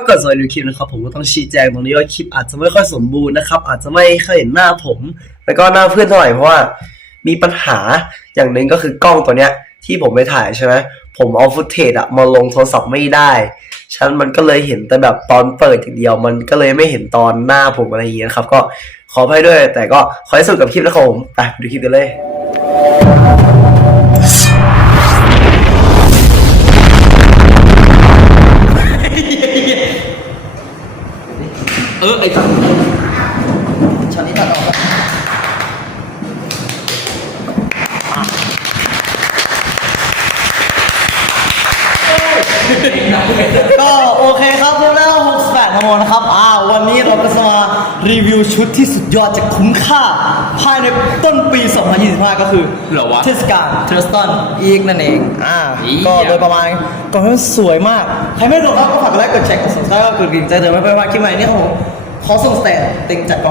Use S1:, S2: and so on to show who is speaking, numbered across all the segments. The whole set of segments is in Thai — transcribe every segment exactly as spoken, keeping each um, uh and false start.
S1: ก่อนจะไปดูคลิปนะครับผมก็ต้องชี้แจงตรงนี้ว่าคลิปอาจจะไม่ค่อยสมบูรณ์นะครับอาจจะไม่ค่อยเห็นหน้าผมแล้วก็หน้าเพื่อนเท่าไหร่เพราะว่ามีปัญหาอย่างหนึ่งก็คือกล้องตัวเนี้ยที่ผมไปถ่ายใช่ไหมผมเอาฟุตเทจอะมาลงโทรศัพท์ไม่ได้ฉะนั้นมันก็เลยเห็นแต่แบบตอนเปิดอย่างเดียวมันก็เลยไม่เห็นตอนหน้าผมอะไรอย่างเงี้ยครับก็ขออภัยด้วยแต่ก็ขอให้สนุกกับคลิปนะครับผมไปดูคลิปกันเลย
S2: เออไอ้สัส
S1: ช็อตนี้ตัดออกก็โอเคครับพวกเราหกสิบแปดชั่วโมงนะครับอ่าวันนี้เราก็จะมารีวิวชุดที่สุดยอดจะคุ้มค่าภายในต้นปีสองพันยี่สิบห้าก็คือเทศกาลเทอร์สตันอีกนั่นเองอ่าก็โดยประมาณก่อนที่สวยมากใครไม่รู้ครับก็ฝากกดไลค์กดแชร์กดซับสไครต์กดกริ่งใจเดิมไม่ไปว่าคลิปใหม่นี่ผมขอส่งสแตนเต็งจัดกล้อง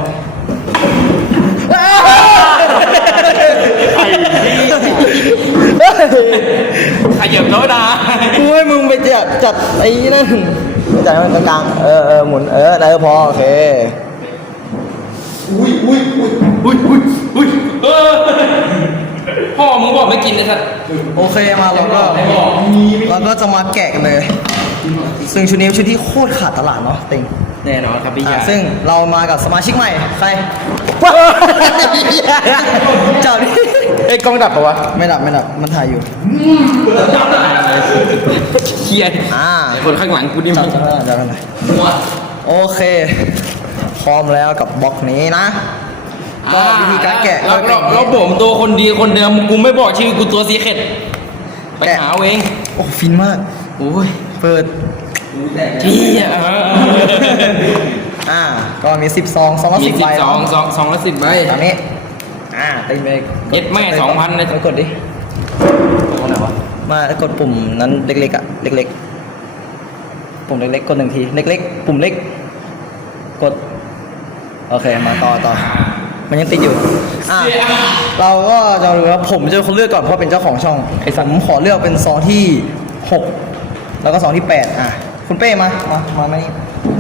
S2: ขยับโน้ตนะ
S1: กูให้มึงไปจัดจัดไอ้นั่นจัดมันกลางๆเออเออหมุนเออได้ก็พอโอเค
S2: อุ้ยอุ้ยอุ้ยอุ้ยอุ้ยอุ้ยเออพ่อมึงบอกไม่กินเลยสัส
S1: โอเคมาเราก็เราก็จะมาแกะกันเลยซึ่งชุดนี้ชุดที่โคตรขาดตลาดเนาะเต็ง
S2: แน่นอนครับพี่ยา
S1: ซึ่งเรามากับสมาชิกใหม่ใครเจ้าดิ
S2: ไอ้กล้องดับปะวะ
S1: ไม่ดับไม่ดับมันถ่ายอยู่
S2: เครียดอ่าคนข้างหลังกูนี่มัน
S1: จะจะอะไรโอเคพร้อมแล้วกับบล็อกนี้นะก็วิธีการแกะ
S2: เราเราผมตัวคนดีคนเดิมกูไม่บอกชื่อกูตัวซีเคร็ดไปหาเอง
S1: โอ้ฟินมาก
S2: โอ้ย
S1: เปิด
S2: ที่
S1: อ่าก็มีสิบซองซองละสิบใบ
S2: สองสองสองละสิบใบ
S1: ตอนนี้อ่าตีเมก
S2: เย็ดแม่สองพันเลย
S1: กดดิตรงไหนวะมากดปุ่มนั้นเล็กๆอ่ะเล็กๆปุ่มเล็กๆกดหนึ่งทีเล็กๆปุ่มเล็กกดโอเคมาต่อต่อมันยังติดอยู่อ่ะเราก็จะดูว่าผมจะคนเลือกก่อนเพราะเป็นเจ้าของช่องไอ้สันผมขอเลือกเป็นซองที่หกแล้วก็ซองที่แปดอ่ะคุณเป้มามามามานี่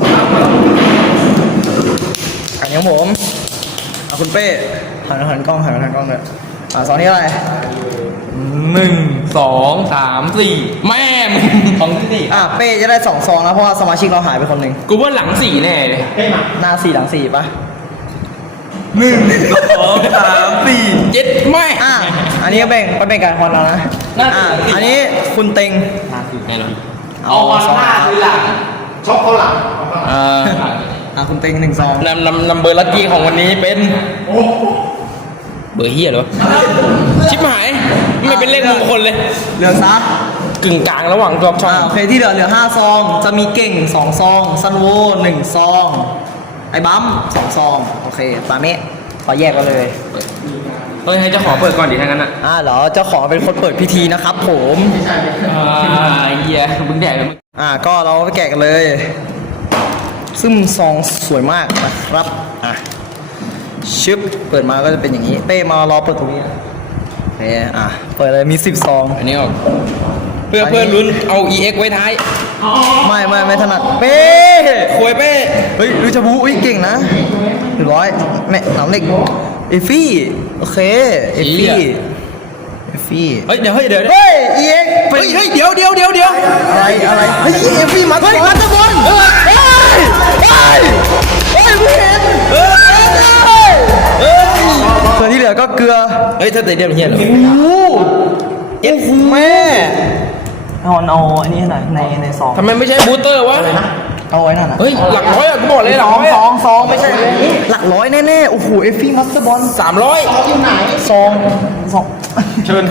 S1: อันนี้ผมอ่ะคุณเป้หันหันกล้องหันหันกล้องเลยอ่ะซองที่อะไร
S2: หนึ่งสองสามสี่แม่มึงของที่สี่
S1: อ่ะเป้จะได้สองซองนะเพราะว่าสมาชิกเราหายไปคนหนึ่ง
S2: กูว่าหลังสี่แน่เลย
S1: หน้าสี่หลังสี่ปะ
S2: หนึ่งสองสามสี่เจ็ดแม่
S1: อ่ะอันนี้ก็แบ่งไปแบ่งกันคนเรานะอ่ะอันนี้คุณเต็ง
S2: แน่นอน
S1: เอาซองหน้าคือหลัง
S2: ชอบเขาหลัง
S1: อ่าอ่ะคุณเต็งหนึ่งซอง
S2: นำนำนำเบอร์ลัคกี้ของวันนี้เป็นเบอร์เฮียเหรอชิบหายไม่เป็นเลขมงคลเลย
S1: เหลือซะ
S2: กึ่งกลางระหว่างรอบช่อง
S1: โอเคที่เหลือเหลือห้าซองจะมีเก่งสองซองซันโวหนึ่งซองไอ้บัมสองซองโอเคปาเมะขอแยกกันเลย
S2: เฮ้ยให้เจ้าของเปิดก่อนดิทั้งนั้นอ่ะ
S1: อ่าเหรอเจ้าของเป็นคนเปิดพิธีนะครับผม
S2: อ่าเฮียมึงแดกเลย
S1: อ่าก็เราไปแกะกันเลยซึ่งซองสวยมากนะครับอ่ะชึบเปิดมาก็จะเป็นอย่างนี้เป้มารอเปิดตรงนี้เป้อ่ะเปิดเลยมีสิบซอง
S2: อันนี้ออกเพื่อเพื่อลุ้นเอา อี เอ็กซ์ ไว้ท้าย
S1: ไม่ไม่ไม่ถนัดเป้
S2: ควยเป้
S1: เฮ้ยดูจะบูอุ้ยเก่งนะหนึ่งร้อยแม่หนังเล็กเอฟี่โอเคเอฟี่เอฟี่
S2: เฮ้ยเดี๋ยวเฮ้ยเดี๋ยว
S1: เฮ้ย อี เอ็กซ์
S2: เฮ้ยเฮ้ยเดี๋ยวเดี๋ยวเดี๋ยวเดี๋ยว
S1: อะไรอะไรเฮ้ยเอฟี่มาก่อนมาตะบนเฮ้ยเฮ้ยเฮ้ยเฮ้ยไม่เห็นเฮ้ยเฮ้ยส่วนที่เหลือก็เกลือ
S2: เฮ้ยถ้าแต่เดียวเฮียเหรอ
S1: โอ้โหเอ็กซ์แม่เอาเอาอันนี้หน่อยในในซอง
S2: ทำไมไม่ใช่บูสเตอร์วะ
S1: เอาไว้นั่นนะ
S2: เฮ้ยหลักร้อยอ่ะกูบอกเลยหลัก
S1: ร้อยสองสองไม่ใช่หลักร้อยแน่ๆโอ้โหเอฟฟี่มัสเตอร์บอล
S2: สามร้อย
S1: อยู่ไหนซองซอง
S2: เชิญ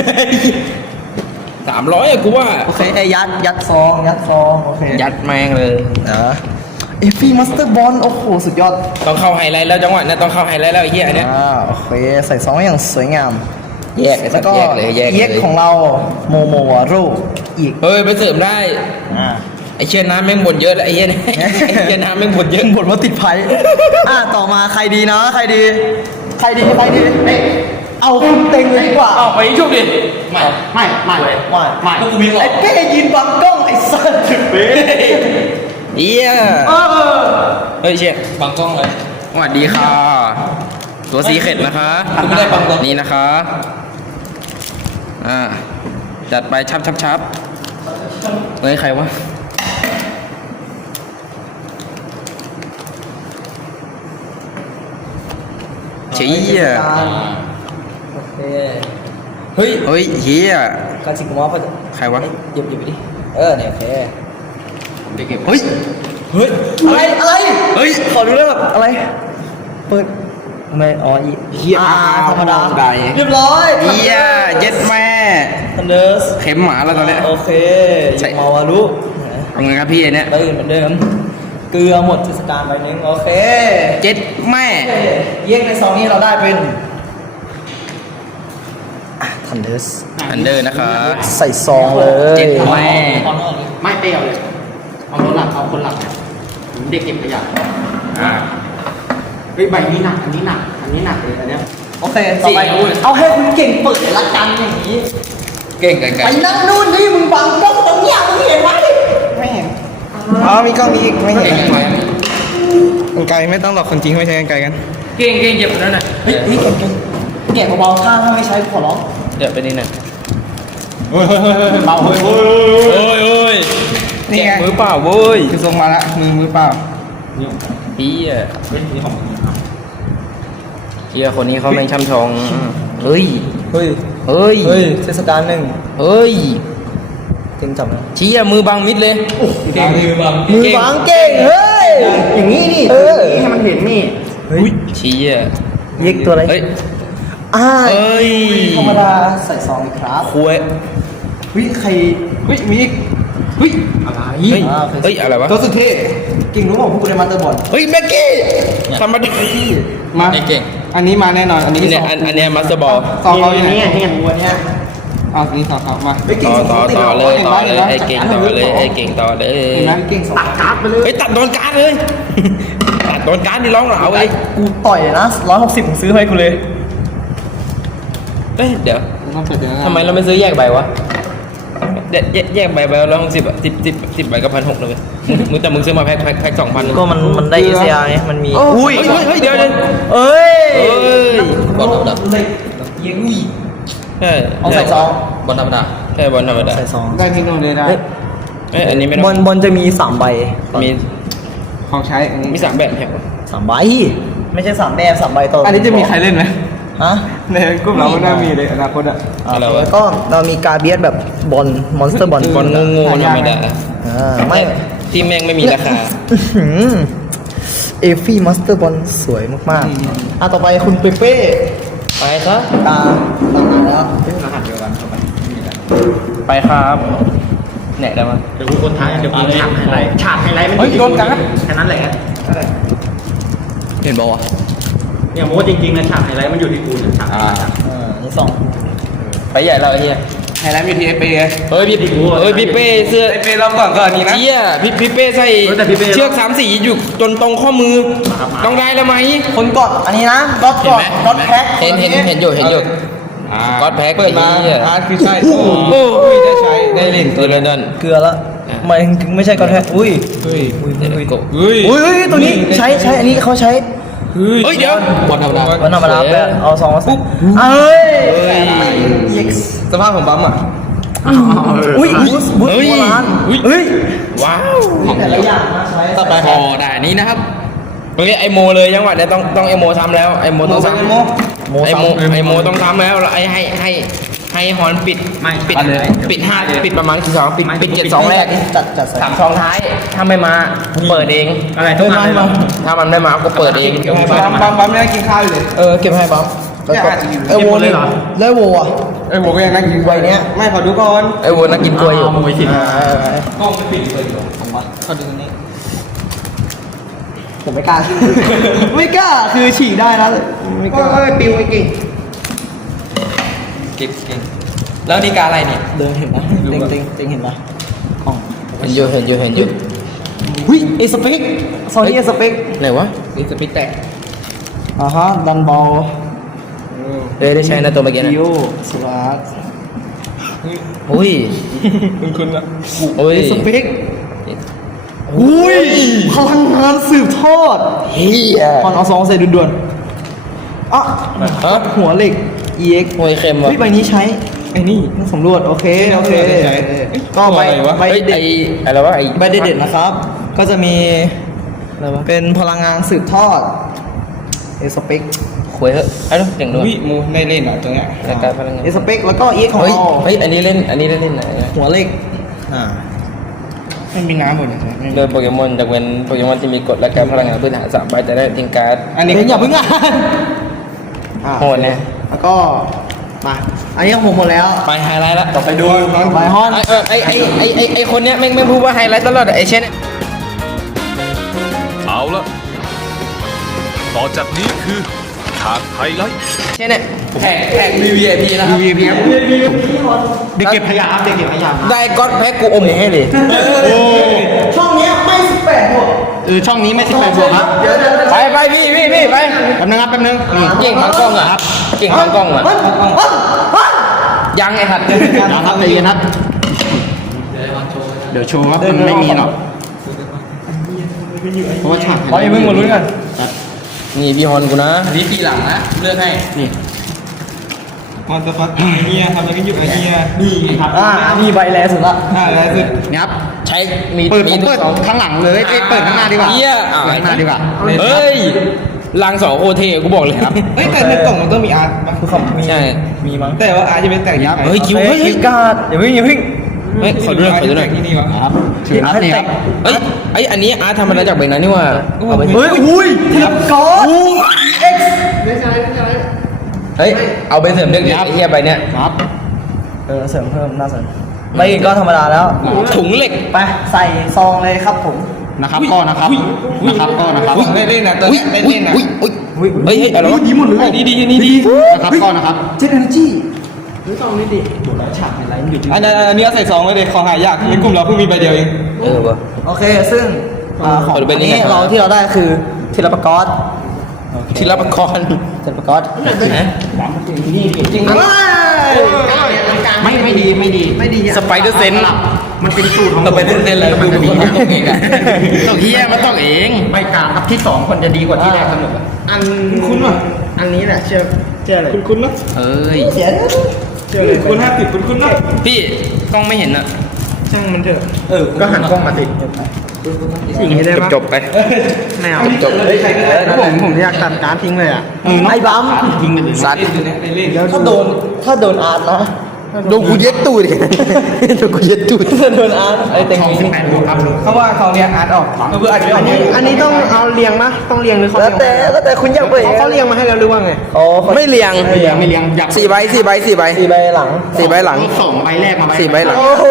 S2: สามร้อยอ่ะกูว่า
S1: โอเคไอ้ยัดยัดซองยัดซองโอเค
S2: ยัดแมงเลย
S1: นะเอฟฟี่มัสเตอร์บอลโอ้โหสุดยอด
S2: ต้องเข้าไฮไลท์แล้วจังหวะนี้ต้องเข้าไฮไลท์แล้วไอ้เหี้ยเนี่ย
S1: อ่าโอเคใส่ซองอย่างสวยงาม
S2: แยก
S1: แล้วก็
S2: แยก
S1: เลยของเราโมโมวารุอีก
S2: เฮ้ยไปเสริมได้อ่าไอเชี่ยน้ำแม่งบ่นเยอะแล้วไอ้เหี้ยไอ้เชี่ยน้ำแม่งบ่นเยอะ
S1: บ่นว่าติดไผ่อ่าต่อมาใครดีนะใครดีใครดีใครดีเอาคุณเต็งเลยดีกว่า
S2: เอาไปชุบดิไม่ไม่ไม่
S1: ไม่ไม่กูมีไอ้เป้ยืนบังกล้องไอ้สัสเป้
S2: เอียเฮ้ยเชี่ยบังกล้องเลยสวัสดีค่ะ ตัวสีเข็ดนะคะไม่ได้บังกล้องนี่นะคะอ่าจัดไปชับชับชับเฮ้ยใครวะเชี่ย
S3: โอเค
S2: เฮ้ยเฮ้ยเฮีย
S3: การชิงกุมารพอจะ
S2: ใครวะ
S3: หยิบหยิบไปดิเออเนี่ยโอเค
S2: เฮ้ย
S3: เฮ้ยอะไรอะไร
S2: เฮ้ย
S3: ขอดูแล้วแบบอะไร เปิดไม่อ๋ออี
S2: เหี้ย
S3: อ่าธรรมดา
S2: ได้
S3: เรียบร้อย
S2: เฮียเย็ดแม่
S3: ทันเดอร์ส
S2: เข็มหมาแล้วตอนเนี้ย
S3: โอเค
S2: ใช่
S3: มาวารุ
S2: เอาไงครับพี่ไอ้เนี่ย
S3: ได้อื่นเหมือนเดิมเกลือหมดเทศกาลไปนึงโอเค
S2: เจ็ดแม่
S3: เยี่ยงในซองนี้เราได้เป็นทันเดอร์ส
S2: อันเดอร์นะคะ
S3: ใส่ซองเลย
S2: เจ็ดแม่
S4: ไม่เปรี้ยวเลย เอารถหลักเอาคนหลักเนี่ยผมเด็กเก็บขยะ
S2: อ่า
S4: เฮ้ยใบนี้หนัก อันนี้หนัก อันนี้หนักเลยอันเนี้ย
S3: โอเคต่อไปเอาให้คุณเก่งเปิดละกันอย่างนี้
S2: เก่งกันกั
S3: ไป
S2: น
S3: นั่งนู่นนี่มึงบังกล้องตรงเนี้ยมึงเห็นไหมไม่เห็นอ๋อมีกล้องนี้อีกไม่เห็นกันไกลไม่ต้องหรอกคนจริงไม่ใช่กันไกลกัน
S2: เก่งเก่งเจ็บแล้วน่ะ
S3: เฮ้ยนี่เก่งเก่งแกะเบาๆถ้าถ้าไม่ใช้ขอร้อง
S2: เดี๋ยวไปนี่หน่อย
S4: เบาเฮ้ย
S2: โอ้ยโอ้ยนี่ไงมือเปล่าเว้ย
S3: คือทรงมาละมือมือเปล่า
S2: เฮีย
S4: เฮ้ยนี่ของมึง
S2: เฮียคนนี้เขาไม่ช่ำชองเฮ้ย
S3: เฮ้ย
S2: เฮ้ย
S3: เฮ้ยเทศกาลหนึ่ง
S2: เฮ้ย
S3: เก่งจับนะ
S2: เชี่ยมือบังมิดเลย
S4: เก่งมือบัง
S3: มือบังเก่งเฮ้ยอย่างนี้นี่เออ
S4: นี่ให้มันเห็นนี่
S3: เฮ้ย
S2: เชี่ย
S3: เย็กตัวอะไร
S2: เฮ้ย
S3: อ่า
S2: เอ้ย
S3: ธรรมดาใส่ซองอีกครับ
S2: คุย
S3: เฮ้ยใคร
S4: เฮ้ย มีอีกเฮ้ย อะไร
S2: เฮ้ยเฮ้ยอะไรวะ
S3: ตัวสุดเท่เก่งรู้บอกพวกกูได้มาเตอร์บอล
S2: เฮ้ยแม็กกี้ธรรมดา
S4: มา
S2: ไอ้เก่ง
S4: อันนี้มาแน่นอน อันนี้
S2: เนี่ยอันอันเนี้ยมาสเตอร์บอล
S4: สองเขาอย่างนี้
S3: นี่
S4: นี่
S3: ตัวเนี้ย
S4: เอาอันนี้สองเขามา
S2: ต่อต่อต่อเลยต่อเลยไอ้เก่งต่อเลยไอ้เก่งต่อเลย
S4: เห็นไหมเก่งตัดการ์ดไปเลย
S2: เฮ้ยตัดโดนการ์ดเลย ตัดโดนการ์ดนี่ร้องเหลาเลย
S3: กูต่อยนะร้อยหกสิบผมซื้อให้กูเลย
S2: เอ้ยเดี๋ยว
S4: ต้องเปิดเดี๋ยว
S2: ทำไมเราไม่ซื้อแยกใบวะแยกแยกแยกใบใบละร้อยหกสิบอ่ะสิบสิบสิบใบก็พันหกเลยเว้ยมึงมึงแต่มึงซื้อมาแพ็คแพ็คแพ็คสองพัน
S3: ก็มันมันได้ เอ ซี อาร์ ไงมันมี
S2: อุ้ยเฮ้ยเฮ้ยเดี๋ยวเดี๋ยว
S3: เอ้ย
S2: เอ้ย
S3: บอลดับเหล็กเยังอุ้ย
S2: ใช่
S3: เอาใส่ซอง
S2: บอลธรรมดาใช่บอลธรรมดา
S3: ใส่ซอง
S4: ได้ที่โน่นเลยได้
S3: เฮ้ย
S2: เอ้ยอันนี้ไม่ต้
S3: บ
S2: อ
S3: อง ลบอลจะมีสามใบ
S2: มี
S4: ของใช้อันนี้
S2: มีสามแบบแพ็ค
S3: สามใบไม่ใช่สามแบบสามใบต่อ
S4: อั
S3: อั
S4: นนี้จะมีใครเล่นไหม
S3: ฮะ
S4: ในกลุ่มเราไม่น่ามีเลยอนาคตอ่ะ
S2: อะไรวะ
S3: แล้วก็เรามีการเบียสแบบบอลมอนสเตอร์บอล
S2: บอลงูงูธรรมดา
S3: อ่าไม่
S2: ที่แม่งไม่มีราคา
S3: เอฟี่มอนสเตอร์บอลสวยมากๆอ่ะต่อไปคุณเปเป้
S2: ไปครับ
S3: ตาตามาแล้ว
S4: รหัสเดียวกันเข้าไป
S2: ไปครับแหนะได้มั้ย
S4: เดี๋ยวกูคนท้ายเดี๋ยวกูฉากไฮไลท์ฉากไฮไลท์มัน
S2: เฮ้ยโดนกัด
S4: แค่นั้นแหละ
S2: เห็นบอกว่า
S4: เนี่ยโม้จริงๆนะฉากไฮไลท์มันอยู่ที่กูเนี่ยฉากไฮไลท์อะ
S3: อ่านี่สอง
S2: ไปใหญ่เราไอ้เหี้ย
S4: ไฮไลท์อยู่ที่เอเปไง
S2: เฮ้ยพี่เฮ้ยพี่เป้เสื้อ
S4: เอเปรอบก่อนก่อนนี้นะ
S2: เชี่ยพี่พี่เป้ใส่
S4: เออแต่พี่เป้
S2: เชือกสามสีอยู่จนตรงข้อมือ ต้องได้แล้วไหม
S3: คนกดอันนี้นะก็อดก่อนก็อดแพ็ค
S2: เห็นเห็นเห็นอยู่เห็นอยู่ก็อดแพ็ค
S4: เปิดมา
S2: ไอ้เหี้ย
S4: อาร์ตคือใช่
S2: โอ้โห
S4: ได้ใช้ได้เล่น
S2: ตัวเล่นดัน
S3: เกลือแล้วไม่ไม่ใช่ก็อดแพ็คอุ้ย
S4: เฮ้ย
S3: อุ้ย
S2: เดี๋ยว
S3: อุ้ย
S2: กบ
S4: เฮ้ย
S3: อุ้ยอุ้ยตัวนี้ใช้ใช้อันนี้เขาใช้
S2: เฮ้ยเดี๋ยว
S4: บอลธรรมดา
S3: วันธรรมดาไปเอาสองมาปุ๊บเอ้ย
S2: เฮ้ย
S3: เอ็กซ์
S4: สภาพของบัมอ่ะ
S3: อุ้ยบูสบูส
S2: เฮ้ย
S3: โบราณ
S2: อุ้ย
S3: เฮ้ย
S2: ว้าว
S3: แต่ละอย่างน่าใช้
S4: ต่อไป
S2: พอได้นี้นะครับตรงนี้ไอโมเลยจังหวะเนี้ยต้องต้องไอโมซ้ำแล้วไอโมต้องซ้ำ
S3: โม
S2: ไอโมไอโมต้องซ้ำแล้วไอให้ให้ให้ฮอนปิดปิดปิดห้าปิดประมาณกี่สองปิดปิดเจ็ดสองแรก
S3: จัดจัดใส่
S2: สามซองท้าย ถ้าไม่มาเปิดเอง
S4: อะไรทุกงานเลยเหรอ
S2: ถ้ามันไม่มาก็เปิดเอง
S4: บัมบัมบัมไม่ได้กินข้าวอยู่เลย
S3: เออเก็บให้บ๊อบแล้วก็
S4: เนี่ย
S3: เออโว
S4: เก็บหมดเลยเหรอ
S3: แล้วโวอ่ะ
S4: ไอ้หมูก็ยังนั่งกิน
S3: ใบเนี้ย
S4: ไม่ขอดูก่อน
S2: ไอโวนักกินกล้วยอยู่
S4: มวยสิ
S3: อ่าเออเออก
S4: ล้องไม่ปิดเลยเหรอ
S3: เขาดูตรงนี้ ผมไม่กล้า ไม่กล้าคือฉีกได้นะไม่กล้า
S4: เอ้ยปิวไอ้กิ่ง
S2: เก็บเก่งแล้วนี่การอะไรเนี่ย
S3: เดินเห็นปะเต็งเต็งเต็งเห็นปะของ
S2: เห็นอยู่เห็นอยู่เห็นอยู่
S3: หุ้ยเอสเปกซอนี่เอสเปก
S2: ไหนวะ
S4: นี่สปิตแตก
S3: อ่าฮะดันบอล
S2: เอ้ยได้ใช้นะตัวเมื่อกี้นะ
S3: ดิโอสวัสด
S2: อุ้ย
S4: คุณคุณนะ
S2: อุ้ย
S3: เอสเปกอุ้ยพลังงานสืบทอด
S2: เฮีย
S3: พอนเอาซองใส่ด่วนๆอ่ะ
S2: ฮะ
S3: หัวเหล็ก อี เอ็กซ์
S2: มวยเค็มวะ
S3: เฮ้ยใบนี้ใช้ไอ้นี่ต้องสำรวจโอเคโอเคก็ใบ
S2: อะไรวะ
S3: ใบ
S2: เฮ้ย
S3: เด็
S2: ไอ
S3: ด
S2: อะไรวะไอ
S3: ใบเด็ดๆนะครับ ก็จะมีเป็นพลังงานสืบทอดเอสเปก
S2: คุยเถอะไอ้ดูเจ๋งด้วย
S3: วิมูได้เล่นอ่ะตรงเนี้ย
S2: รายการพลังงาน
S3: เอสเปกแล้วก็ อี เอ็กซ์ของ
S2: เฮ้ย
S3: เรา
S2: เฮ้ยอันนี้เล่นอันนี้เล่นเล่นไหน
S3: หัวเหล็กอ่าไม่มีน้ำหมดเลย
S2: โดยโปเกมอนจะเป็นโปเกมอนที่มีกฎและการพลังงานพื้นฐานสามใบแต่ได้ทิ้งการ์ด
S3: อันนี้อย่าเพิ่งอ่านอ่า
S2: โหดนะ
S3: แล้วก็มาอันนี้ของผมหมดแล้ว
S2: ไปไฮไลท์ละ
S3: ต่อไปดูไบฮอน
S2: ไอไอไอไอไอไอคนเนี้ยแม่งแม่งพูดว่าไฮไลท์ตลอดอะไอเช่น
S5: เอาละต่อจากนี้คือฉากไฮไลท์
S2: เช่นเนี่ยแท็กแท็ก วี วี ไอ พี นะครับ
S3: วีพีครับเด็กเก็บขยะครับเด็กเก็บขยะ
S2: ได้ก๊อตแพ็กกูอมให้เลย
S3: ช่องนี้ไม่สิบแปดบวก
S4: เออช่องนี้ไม่สิบแปดบวกครับ
S2: ไปไปพี่พี่พี่ไป
S4: แป๊บนึงครับแป๊บนึงนี่
S2: เก่งทางกล้องอ่ะเก่งทางกล้องอ่ะยังไอ้หัด
S4: เดี๋ยวครับใจเย็นครับเดี๋ยวโชว์ครับมันไม่มีหรอกเพราะว่าฉาก
S3: ขออย่าเพิ่งมาลุ้นกัน
S2: นี่พี่ฮอนกูนะนี่ปีหลังนะเลือกให้
S4: นี่
S3: มันจะฟัดไอเนียทำอะไรกันอยู่ไอเนียนี่ครับอ่านี่ใบแรสุดละอ่าแรสุด
S4: นี่ครับ
S2: ใช้มี
S4: เปิดผ
S2: มี
S4: ม
S2: ทุก
S4: เปิด
S2: สอง
S4: ข้างหลังเลยเอ้ยเปิดข้างหน้าดีกว่า
S2: เฮียอ่ะ
S4: เปิดข้างหน้าดีกว่า
S2: เฮ้ยลังสองโคเทกูบอกเลยครับ
S3: เฮ้ยแต่ในกล่องมันต้องมีอาร์ตคือเขามี
S2: ใช่
S3: มีมั้งแต่ว่าอาร์ตจะเป็นแต่งยับ
S2: เฮ้ยคิวเฮ้ยเฮ้ย
S3: การ์ดอย่าเพิ่งอย่าเพิ่ง
S2: เฮ้ยขอดูหน่อยขอดูหน่อย
S3: ที่นี่วะ
S4: ครับถือครับนี่ครับ
S2: เอ้ยไอยอันนี้อาร์ตทำมาจากใบนั้นนี่ว่าเอาไป
S3: เฮ้ยอุ้ยเทียบก๊อด
S2: เฮ้ยเอาไปเสริมเรื่องเดียวไอ้เหี้ยใบเนี้ย
S4: ครับ
S3: เออเสริมเพิ่มน่าสนไม่ก็ธรรมดาแล้ว
S2: ถุงเหล็ก
S3: ไปใส่ซองเลยครับผม
S4: นะครับก็นะครับนะครับก็นะครับ
S3: เล่นเล่นนะตัว
S2: อุ้ย
S3: เนี้ย
S2: อุ้
S3: เล่
S2: ย
S3: นเล่นนะ
S2: อุ้ยอุ้ยเฮ้ยเฮ้ยอะไรวะ
S3: ดีหมดเลยดีดีนี่ดี
S4: นะครับก็นะครับ
S3: เจ็ดเอเนจีหรือซองนี่ดิโดดแล้วฉากในไลน์อยู่อันนี้อันนี้ใส่ซองไว้เลยของหายากในกลุ่มเราเพิ่งมีใบเดียวเอง
S2: เออวะ
S3: โอเคซึ่งอ่าของ
S2: เอาเป็น
S3: อัน
S2: ยัง
S3: นี้
S2: ไงครับ
S3: เราที่เราได้คือทีละปกอส
S2: ที่รับประคอน
S3: ทีละปกอส
S2: จริง
S4: ไม่ไม่ดีไม่ดี
S3: ไม่ดี
S2: สไปเดอร์เซน
S4: มันเป็นสูตรของ
S2: ต่อไปเต้นเต้นอะไรดูดูคนต้องเองอ่ะต้องเฮียมันต้องเอง
S4: ไม่กลางครับที่สองคนจะดีกว่าที่แรกเสมอ
S3: อันคุ้นว่ะอันนี้แหละเชื่อเชื่อเลยคุ้นคุ้นเนาะ
S2: เอ้ย
S3: เสียเชื่อเลยคุณห้าสิบคุณคุ้นเนาะ
S2: พี่กล้องไม่เห็นอ่ะ
S3: ช่างมันเถอะ
S2: เออ
S4: ก็หันกล้องมาติด
S3: สิ่งนี้ได้ปะ
S2: จบไป
S3: ไม่เอา
S2: จบ
S3: ผมผมอยากตัดการทิ้งเลยอ่ะไอ้บัม
S4: ทิ้งไปเลย
S2: สัตว์
S3: ถ้าโดนถ้าโดนอาร์ตนะ
S2: โดนกูเย็ดตูดโดนกูเย็ดตูด
S3: ถ้าโดนอาร์ตไอ้เต็ง
S4: ช่องสิบแปดบวกครับ
S3: เขาว่าเขาเรียงอาร์ตออกเพื่ออาจจะอันนี้อันนี้ต้องเอาเรียงมะต้องเรียงหรือเขาแล้วแต่แล้วแต่คุณอยากไปเขาเรียงมาให้แล้วหรือว่าไงอ๋อ
S2: ไม่เรียง
S4: ไม่เลี้ยงไม่เลี้ยงอยาก
S2: สี่ใบสี่ใบสี่ใบ
S3: สี่ใบหลัง
S2: สี่ใบหลัง
S4: สองใบแรกมา
S2: สี่ใบหลัง
S3: โอ้โห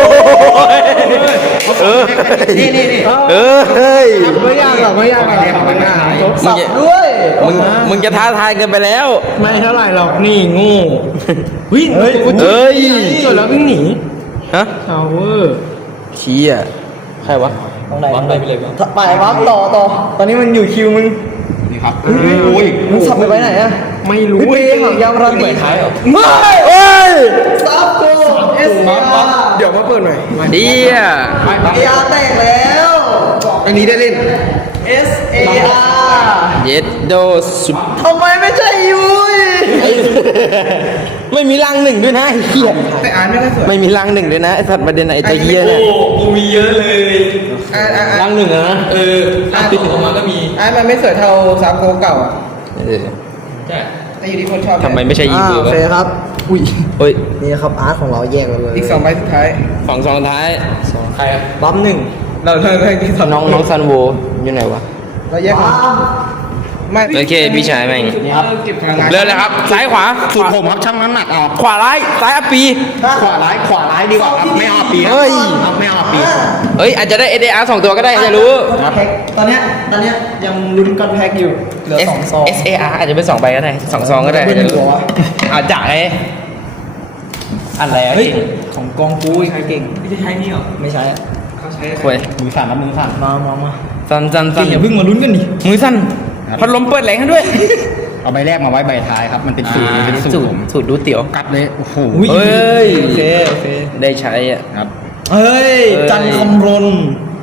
S2: เออ
S4: นี่นี่นี่
S2: เออเฮ้ย
S3: ไม่ยากหรอกไม่ยากหรอก
S4: ไม่ยาก
S3: สับด้วย
S2: มึงมึงจะท้าทายเกันไปแล้ว
S3: ไม่เท่าไหร่หรอกนี่งูวิ่งเฮ้ย
S2: เอ้ย
S3: จนแล้ววิ่งหนี
S2: ฮะ
S3: ชาวเวอร์
S2: เชี้อ่ะใครวะ
S3: ตรงไหนวางไปไปเลยไปวับต่อต่อตอนนี้มันอยู่คิวมึง
S4: นี่ครับโอ้ย
S3: มึงสับไปไว้ไหนอะไม่รู้เองหางยาวรังดีท้ายเหรอไม่
S2: เอ้ย
S3: ซับโกเอสอาร์เดี๋ยวมาเปิดหน่อย
S2: เดีย
S3: เออาร์แตกแล้วอันนี้ได้เล่น S A R
S2: เย็ดโดสุด
S3: ทำไมไม่ใช่ยุ้ย
S2: ไม่มีรังหนึ่งด้วยนะไอ้เหี้ย
S3: แต่อ่านไม่ค่อยสวย
S2: ไม่มีรังหนึ่งด้วยนะไอ้สัตว์ประเด็นไหนไอ้ตะเหี้ยเนี่ย
S3: กูมีเยอะเลยอ่าอ่า
S2: รังหนึ่งอะนะ
S3: เอออ่านออกมาก็มีอ่านมันไม่สวยเท่าซับโกเก่าอ่ะ
S2: เออ
S3: แต่อยู่ที่คนชอบ
S2: ทำไมไม่ใช่ยิงปืน
S3: โอ
S2: วะ
S3: เคครับ อุ้ย
S2: เฮ้ย
S3: นี่ครับอาร์ตของเราแยกกันเลย อีกสองใบสุดท้าย
S2: ฝั่งซองท้ายใครอะ
S3: บัมหนึ่งเราเพิ่มเพิ่มที่สอง
S2: น้องน้องซันโวอยู่ไหนวะ
S3: เราแยกกันไม่
S2: โอเคพี่ชายแม่ง
S4: นี่ครับ
S3: เก็บพลังงาน
S2: เริ่มเลยครับ ซ้ายขวา
S4: สูตรผมครับช่างน้ำหนักเอา
S2: ขวาร้าย ซ้ายอัปปี
S4: ขวาร้ายขวาร้ายดีกว่าครับไม่เอาปี
S2: เฮ้ย
S4: ครับไม่เอาปี
S2: เฮ้ย อาจจะได้ เอ ดี อาร์ สองตัวก็ได้จะรู้
S3: แพ็คตอนเนี้ยตอนเนี้ยยังลุ้นก้อนแพ็คอยู่ เหลือสองซอง
S2: เอส เอ อาร์ อาจจะเป็นสองใบก็ได้สองซองก็ได้
S3: เป็น
S2: จะ
S3: หั
S2: รู้
S3: ว
S2: อาจจะไงอะไรอะ
S3: เฮ้ย
S2: เก่ง
S3: ของกองกูใครเก่ง ไม่ใช่ใช้นี่หรอ ไม่ใช่
S2: ควย
S4: มือสั่นครับมือสั่น
S3: มามามา
S2: สั้นสั้นสั้น
S3: อย่าเพิ่งมาลุ้นกันดิ
S2: มือสั้นพัดลมเปิดแรงให้ด้วย
S4: เอาใบแรกมาไว้ใบท้ายครับมันเป็นสูตรมันเป็นสูตร
S2: สูต
S4: ผ
S2: ร
S4: ม
S2: สูตรดูเตี๋ยว
S4: กัดเลยโอ้โห
S2: เฮ้ย
S3: โอเคโอเค
S2: ได้ใช้อ่ะ
S4: ครับ
S3: เฮ้ย
S2: เฮ้ย
S3: จันคำรน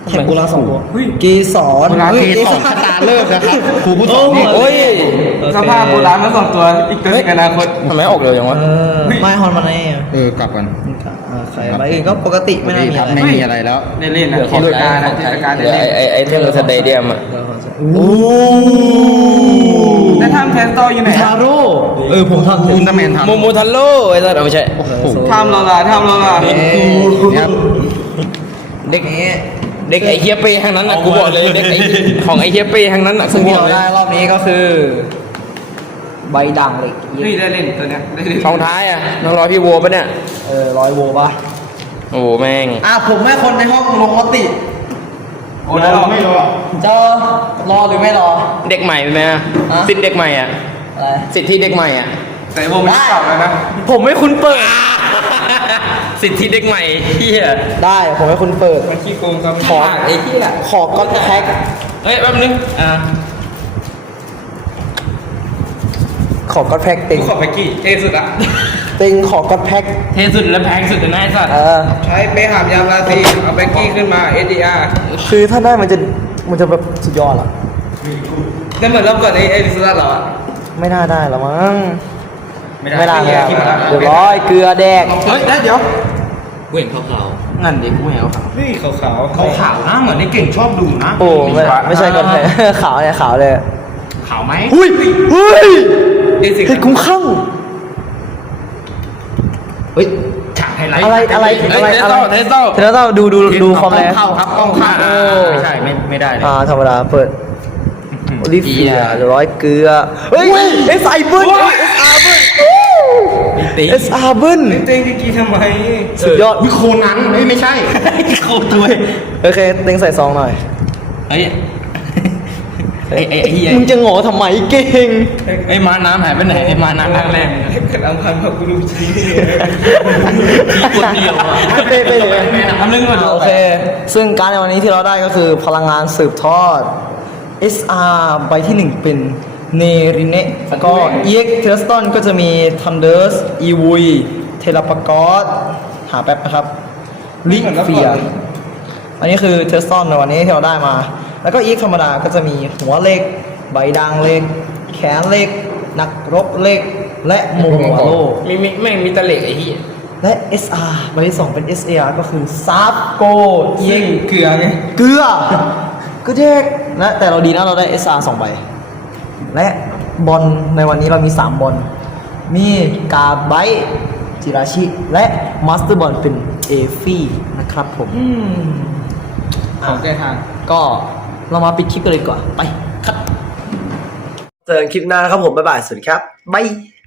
S3: แข่งกุลาสองตัวกีสอน
S4: เวลาเทสองชะตาเลิกนะครับครูผู้สอนนี่
S2: โอ้ย
S3: สภาพโบราณมาสองตัวอีกตัวในอนาคต
S2: ทำไมออกเร็วอย่างวะ
S3: ไม่ฮอนมาแน่
S4: เออกลับกัน
S3: ใครอะไรอื่นก็ปกติไม่น่ามี
S4: ค
S3: อะ
S4: รับ
S3: ไร
S4: ไม่มีอะไรแล้ว
S3: ได้เล่นนะ
S2: เหลือ
S3: เทศกาลนะเทศกาล
S2: เห
S3: ได้
S2: ลือ
S3: เล่น
S2: ไอ้ไอ้ไอ้เทมสเตเดียมอ่ะ
S3: โอ้แต่ทำแคสโตอยู่ไหนทาโร่เออผมทำ
S4: อุลตร้าแมนทำ
S2: โมโมทันโร่ไอ้สัตว์เอาไม่ใช่
S3: ทำเราละทำเราละ
S4: ครับ
S2: เด็กเด็กไอ้เฮียเป้ทางนั้นอ่ะกูบอกเลยเด็กไอ้ของไอ้เฮียเป้ทางนั้นอ่ะ
S3: ซึ่ง
S2: กู
S3: ที่
S2: บอก
S3: เรา
S2: เลย
S3: ได้รอบนี้ก็คือ ใบด่างเหล็กนี่ได้เล่นตัวเนี้ยได้เล่น
S2: ช่องท้ายอ่ะน้องรอพี่วัวปะเนี่ย
S3: เออร้อยโวป่ะ
S2: โอ้โหแม่ง
S3: อ่ะผมให้คนในห้องลงมติโอ้ได้รอไม่รอจะรอหรือไม่รอ
S2: เด็กใหม่เป็นไหมอะ
S3: ฮะ
S2: สิทธิ์เด็กใหม่อ่ะ
S3: อะไร
S2: สิทธิเด็กใหม่อ่ะ
S3: แต่ผมไม่กลับแล้วนะ
S2: ผมไม่คุณเปิด สิทธิเด็กใหม่เฮีย
S3: ได้ผมให้คุณเปิดมันขี้โกงครับขอ
S2: ไอ้เฮีย
S3: ขอก้อนแพ็ค
S2: เฮ้ยแป๊บนึงอ่า
S3: ขอก้อนแพ็คติง
S2: ขอแพ็กกี้เท่สุดอะ
S3: ติงขอก้อนแพ็ค
S2: เท่สุดและแพงสุดแต่น่าสัตว์
S3: เออ
S6: ใช้เบหามยามราตรีเอาแบงกี้ขึ้นมา เอส ดี อาร์
S3: คือถ้าได้มันจะมันจะแบบสุดยอดอ่ะ
S6: ได้เหมือนรอบก่อนในเอลิซาเหรอ
S3: ไม่น่าได้หรอมั้ง
S2: ไม่ได้
S3: ไม่ได้ไม่ได้
S6: ที่มัน
S3: เรียบร้อยเกลือแดก
S6: เฮ้ยได้เดี๋ยว
S2: กูเห็นขาว
S3: นั่นดิกูเห็นขาว
S6: นี่ขาวขาว
S2: ขาวขาวนะเหมือนในเก่งชอบดูนะ
S3: โอ้ไม่ไม่ใช่ก้อนแพ็ค ขาวเนี่ยขาวเลย
S2: ขาวไหม
S3: หุ้ยเฮ้ย
S6: เอสิ
S3: เห็ดคุ้มข้าง
S2: เฮ้ยฉากไฮไลท์
S3: อะไรอะไรอะไรอะไร
S2: เทสโต้
S3: เทสโต้ดูดูดูคอมแรง
S2: เข้าครับกล้องเข้าไม่ใช่ไม่ไม่ได้เลย
S3: อ่าธรรมดาเปิดโอลิเฟียเรียบร้อยเกลือเฮ้ยเอสไอเบิ้ลเอสอาร์เบิ้ลเอสอาร์เบิ้ล
S6: เต้งกี่ทำไม
S3: สุดยอด
S2: วิโคนันเฮ้ยไม่ใช่โคตรด้วย
S3: โอเคเต็งใส่ซองหน่อย
S2: เฮ้ยไอ้ไอ้ไอ้เหี้ย
S3: มึงจะหงอทำไมเก่ง
S2: ไอ้ม้าน้ำหายไปไหนไอ้ม้าน้ำข้างแรก
S6: กำลังพันพระกุลูชี
S2: คนเดียวอ่ะ
S3: ไปไปเลย
S2: ทำเรื่องก่อน
S3: โอเค ซึ่งการดในวันนี้ที่เราได้ก็คือพลังงานสืบทอด เอส อาร์ ใบที่หนึ่งเป็นเนริเนะก็ อี เอ็กซ์ เทเลสตอนก็จะมี Thunders อีวุยเทเลปากอสหาแป๊บนะครับลิเฟีย อันนี้คือเทสตอนในวันนี้ที่เราได้มา แล้วก็อีกธรรมดาก็จะมีหัวเล็ก ใบดังเล็ก แขนเล็ก นักรบเล็ก และโมโมโล
S2: มีมีแม่งมีตะเหล็กไอ้เหี้ย
S3: และ เอส อาร์ ใบที่สองเป็น เอส เอ อาร์ ก็คือซาบโกเอียง
S6: เกลือไง
S3: เกลือก็เด็กนะแต่เราดีนะเราได้ เอส อาร์ สองใบ และบอลในวันนี้เรามีสามบอล มีกาไบต์จิราชิ และมาสเตอร์บอลเป็นเอฟี่นะครับผม
S6: ของใจทาง
S3: ก็เรามาปิดคลิปกันเลยดีกว่า ไป
S1: เจอกันคลิปหน้านะครับผม บ๊ายบาย สวัสดีครับ บ๊าย